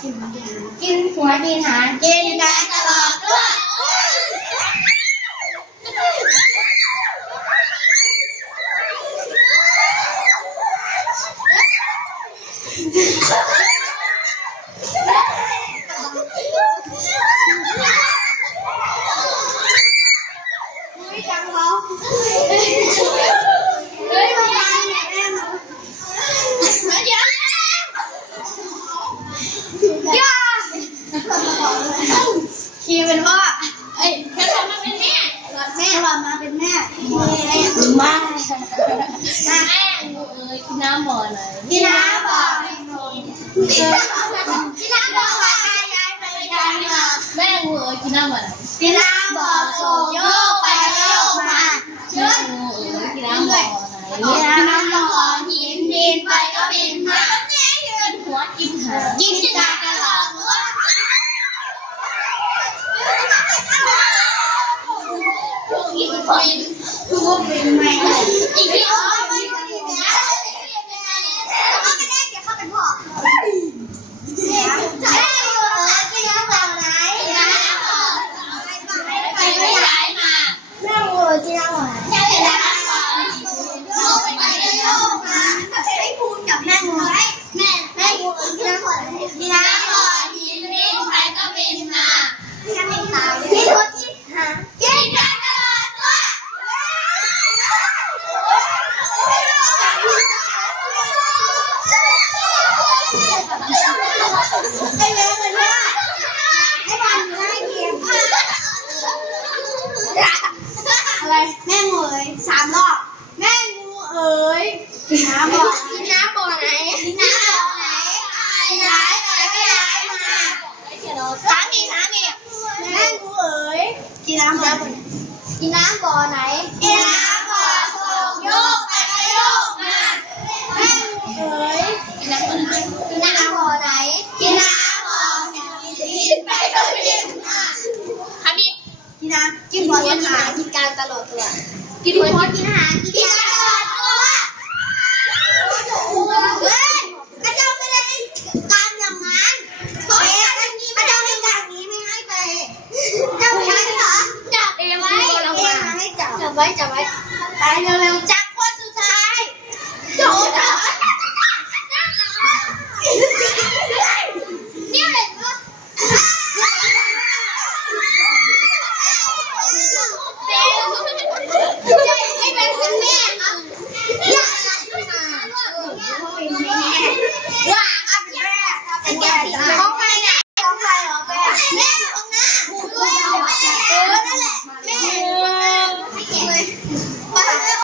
กินหัวกินหางกินกันตลอดด้วยคีเป็นพ่อแค่ทำมาเป็นแม่แม่ทำมาเป็นแม่มาแม่งูกินน้ำบ่อไหนกินน้ำบ่อกินน้ำบ่อไปยายไปยายมาแม่งูกินน้ำบ่อไหนกินน้ำบ่อส่งโยกไปโยกมาแม่งูกินน้ำบ่อไหนกินน้ำบ่อหินดินไปก็บินมากินหัวกินหางกินกันตลอดอีกคนคือว่าเป็นแม่อีกที่อ๋อไม่ได้นะแล้วก็ไม่ได้เดี๋ยวเขาเป็นพ่อแม่กินน้ำบ่อไหนน้ำบ่อไปไม่ย้ายมาแม่งูกินน้ำบ่อไหนกินน้ำบ่อโยกไปโยกมาให้พูดกับแม่งูแม่งูกินน้ำบ่อไหนกินน้ำบ่อหินบินไปก็บินมายังไม่ตายพี่ตัวที่หากินกันตลอดด้วยให้แม่เลยนะให้บ้านให้เกียรติอะไรแม่งู3 รอบแม่งูกินน้ำบ่อไหนกินน้ำบ่อไหนย้ายไปก็ย้ายมาถามอีกแม่งูกินน้ำบ่อไหนกินน้ำบ่อไหนกินน้ำบ่อส่งโยกไปก็โยกมาแม่งูกินน้ำบ่อไหนกินน้ำบ่อไหนกินน้ำบ่อบินไปก็บินมาครับพี่กินน้ำกินหัวกินหางกินกลางตลอดตัวกินหัวกิน